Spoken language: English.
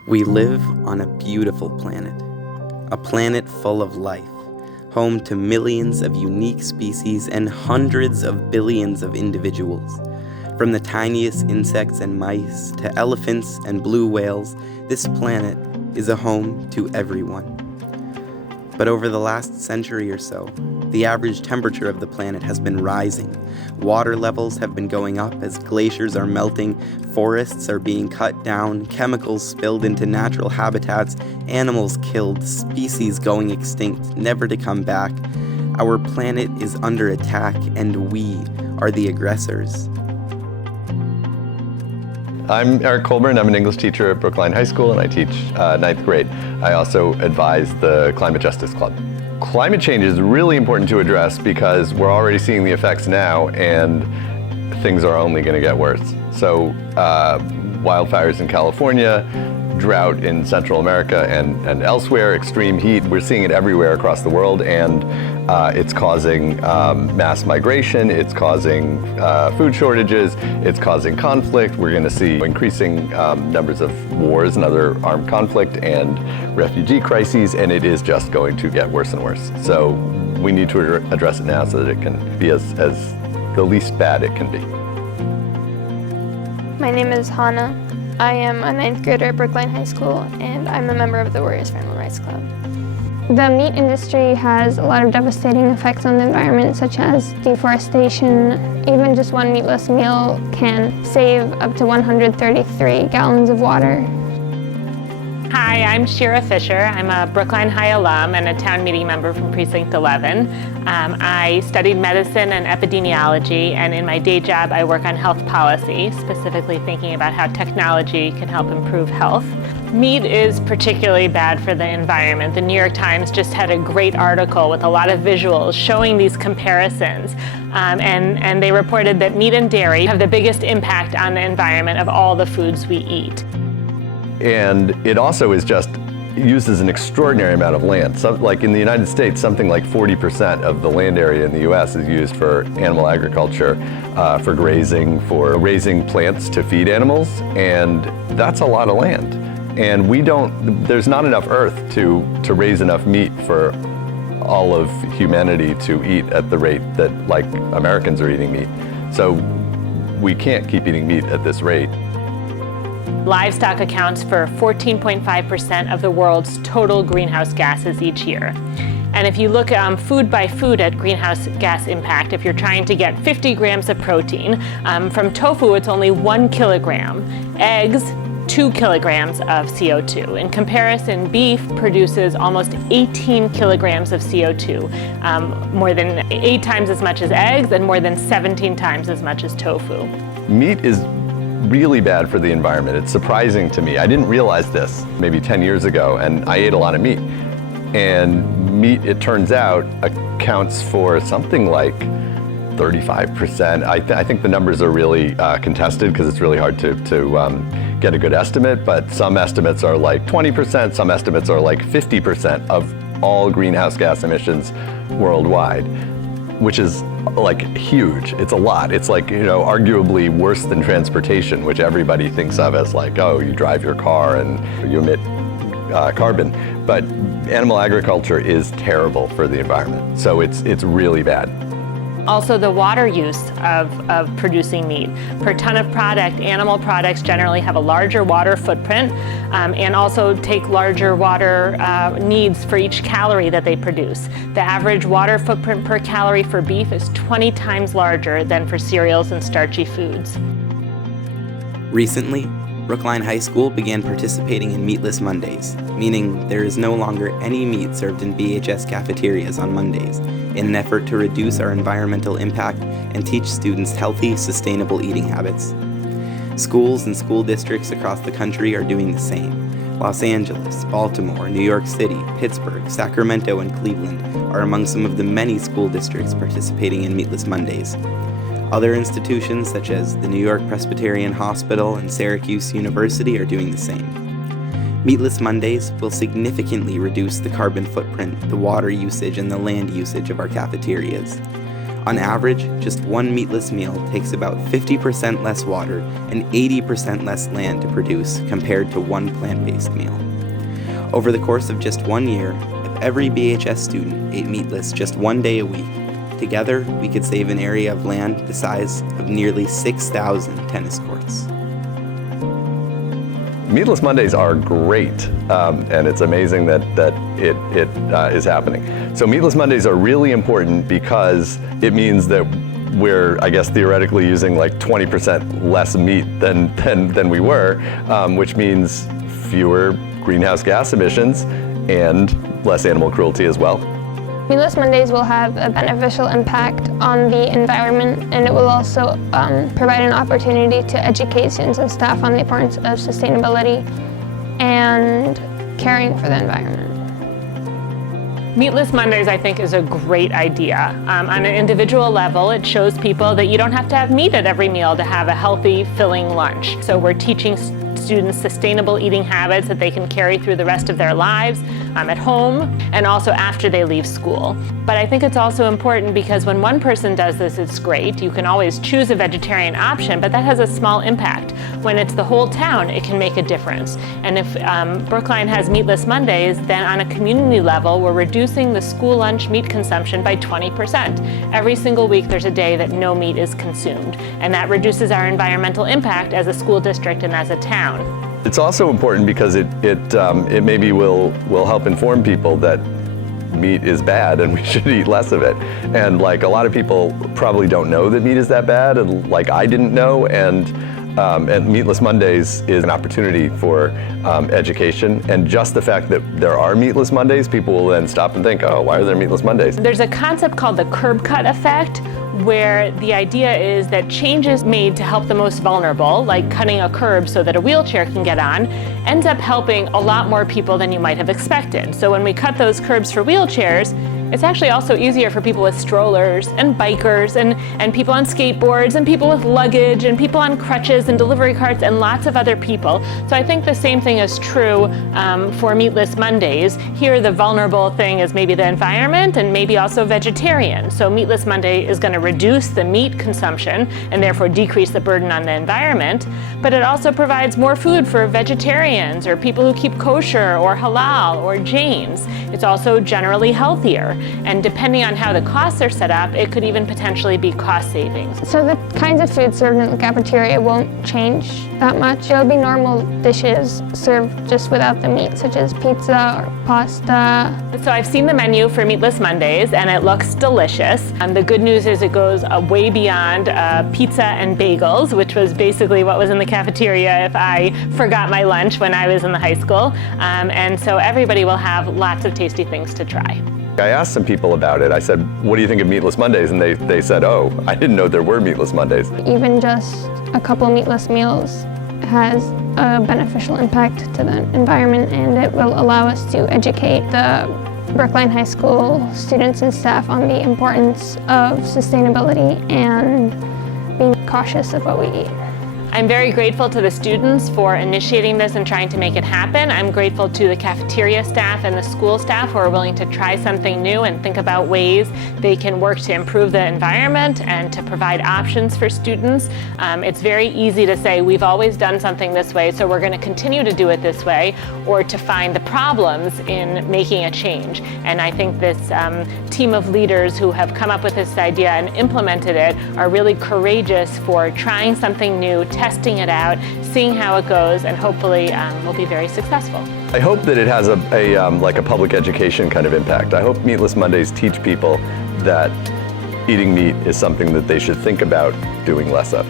We live on a beautiful planet, a planet full of life, home to millions of unique species and hundreds of billions of individuals. From the tiniest insects and mice to elephants and blue whales, this planet is a home to everyone. But over the last century or so, the average temperature of the planet has been rising. Water levels have been going up as glaciers are melting, forests are being cut down, chemicals spilled into natural habitats, animals killed, species going extinct, never to come back. Our planet is under attack, and we are the aggressors. I'm Eric Colburn. I'm an English teacher at Brookline High School, and I teach ninth grade. I also advise the Climate Justice Club. Climate change is really important to address because we're already seeing the effects now, and things are only going to get worse. So wildfires in California, drought in Central America and elsewhere, extreme heat, we're seeing it everywhere across the world, and it's causing mass migration, it's causing food shortages, it's causing conflict. We're going to see increasing numbers of wars and other armed conflict and refugee crises, and it is just going to get worse and worse. So we need to address it now so that it can be as the least bad it can be. My name is Hannah. I am a ninth grader at Brookline High School, and I'm a member of the Warriors for Animal Rights Club. The meat industry has a lot of devastating effects on the environment, such as deforestation. Even just one meatless meal can save up to 133 gallons of water. Hi, I'm Shira Fisher. I'm a Brookline High alum and a town meeting member from Precinct 11. I studied medicine and epidemiology, and in my day job I work on health policy, specifically thinking about how technology can help improve health. Meat is particularly bad for the environment. The New York Times just had a great article with a lot of visuals showing these comparisons, and they reported that meat and dairy have the biggest impact on the environment of all the foods we eat. And it also is just uses an extraordinary amount of land. So, like in the United States, something like 40% of the land area in the US is used for animal agriculture, for grazing, for raising plants to feed animals, and that's a lot of land. And there's not enough earth to raise enough meat for all of humanity to eat at the rate that like Americans are eating meat. So we can't keep eating meat at this rate. Livestock accounts for 14.5% of the world's total greenhouse gases each year. And if you look food by food at greenhouse gas impact, if you're trying to get 50 grams of protein, from tofu it's only 1 kilogram. Eggs, 2 kilograms of CO2. In comparison, beef produces almost 18 kilograms of CO2, more than 8 times as much as eggs and more than 17 times as much as tofu. Meat is really bad for the environment. It's surprising to me. I didn't realize this maybe 10 years ago, and I ate a lot of meat. And meat, it turns out, accounts for something like 35%. I think the numbers are really contested because it's really hard to get a good estimate, but some estimates are like 20%, some estimates are like 50% of all greenhouse gas emissions worldwide, which is like huge. It's a lot. It's like, arguably worse than transportation, which everybody thinks of as like, oh, you drive your car and you emit carbon. But animal agriculture is terrible for the environment. So it's really bad. Also, the water use of producing meat. Per ton of product, animal products generally have a larger water footprint and also take larger water needs for each calorie that they produce. The average water footprint per calorie for beef is 20 times larger than for cereals and starchy foods. Recently, Brookline High School began participating in Meatless Mondays, meaning there is no longer any meat served in BHS cafeterias on Mondays, in an effort to reduce our environmental impact and teach students healthy, sustainable eating habits. Schools and school districts across the country are doing the same. Los Angeles, Baltimore, New York City, Pittsburgh, Sacramento, and Cleveland are among some of the many school districts participating in Meatless Mondays. Other institutions such as the New York Presbyterian Hospital and Syracuse University are doing the same. Meatless Mondays will significantly reduce the carbon footprint, the water usage, and the land usage of our cafeterias. On average, just one meatless meal takes about 50% less water and 80% less land to produce compared to one plant-based meal. Over the course of just 1 year, if every BHS student ate meatless just 1 day a week, together we could save an area of land the size of nearly 6,000 tennis courts. Meatless Mondays are great, and it's amazing that it is happening. So Meatless Mondays are really important because it means that we're, I guess, theoretically using like 20% less meat than we were, which means fewer greenhouse gas emissions and less animal cruelty as well. Meatless Mondays will have a beneficial impact on the environment, and it will also provide an opportunity to educate students and staff on the importance of sustainability and caring for the environment. Meatless Mondays, I think, is a great idea. On an individual level, it shows people that you don't have to have meat at every meal to have a healthy, filling lunch. So we're teaching students sustainable eating habits that they can carry through the rest of their lives at home and also after they leave school. But I think it's also important because when one person does this, it's great. You can always choose a vegetarian option, but that has a small impact. When it's the whole town, it can make a difference. And if Brookline has Meatless Mondays, then on a community level, we're reducing the school lunch meat consumption by 20%. Every single week, there's a day that no meat is consumed. And that reduces our environmental impact as a school district and as a town. It's also important because it maybe will help inform people that meat is bad and we should eat less of it. And like a lot of people probably don't know that meat is that bad, and like I didn't know, and Meatless Mondays is an opportunity for education. And just the fact that there are Meatless Mondays, people will then stop and think, oh, why are there Meatless Mondays? There's a concept called the curb cut effect, where the idea is that changes made to help the most vulnerable, like cutting a curb so that a wheelchair can get on, ends up helping a lot more people than you might have expected. So when we cut those curbs for wheelchairs, it's actually also easier for people with strollers and bikers and people on skateboards and people with luggage and people on crutches and delivery carts and lots of other people. So I think the same thing is true for Meatless Mondays. Here the vulnerable thing is maybe the environment and maybe also vegetarian. So Meatless Monday is going to reduce the meat consumption and therefore decrease the burden on the environment, but it also provides more food for vegetarians or people who keep kosher or halal or Jains. It's also generally healthier. And depending on how the costs are set up, it could even potentially be cost savings. So the kinds of food served in the cafeteria won't change that much. There'll be normal dishes served just without the meat, such as pizza or pasta. So I've seen the menu for Meatless Mondays, and it looks delicious. The good news is it goes way beyond pizza and bagels, which was basically what was in the cafeteria if I forgot my lunch when I was in the high school. And so everybody will have lots of tasty things to try. I asked some people about it. I said, what do you think of Meatless Mondays? And they said, oh, I didn't know there were Meatless Mondays. Even just a couple meatless meals has a beneficial impact to the environment, and it will allow us to educate the Brookline High School students and staff on the importance of sustainability and being cautious of what we eat. I'm very grateful to the students for initiating this and trying to make it happen. I'm grateful to the cafeteria staff and the school staff who are willing to try something new and think about ways they can work to improve the environment and to provide options for students. It's very easy to say we've always done something this way, so we're going to continue to do it this way, or to find the problems in making a change. And I think this team of leaders who have come up with this idea and implemented it are really courageous for trying something new, testing it out, seeing how it goes, and hopefully will be very successful. I hope that it has like a public education kind of impact. I hope Meatless Mondays teach people that eating meat is something that they should think about doing less of.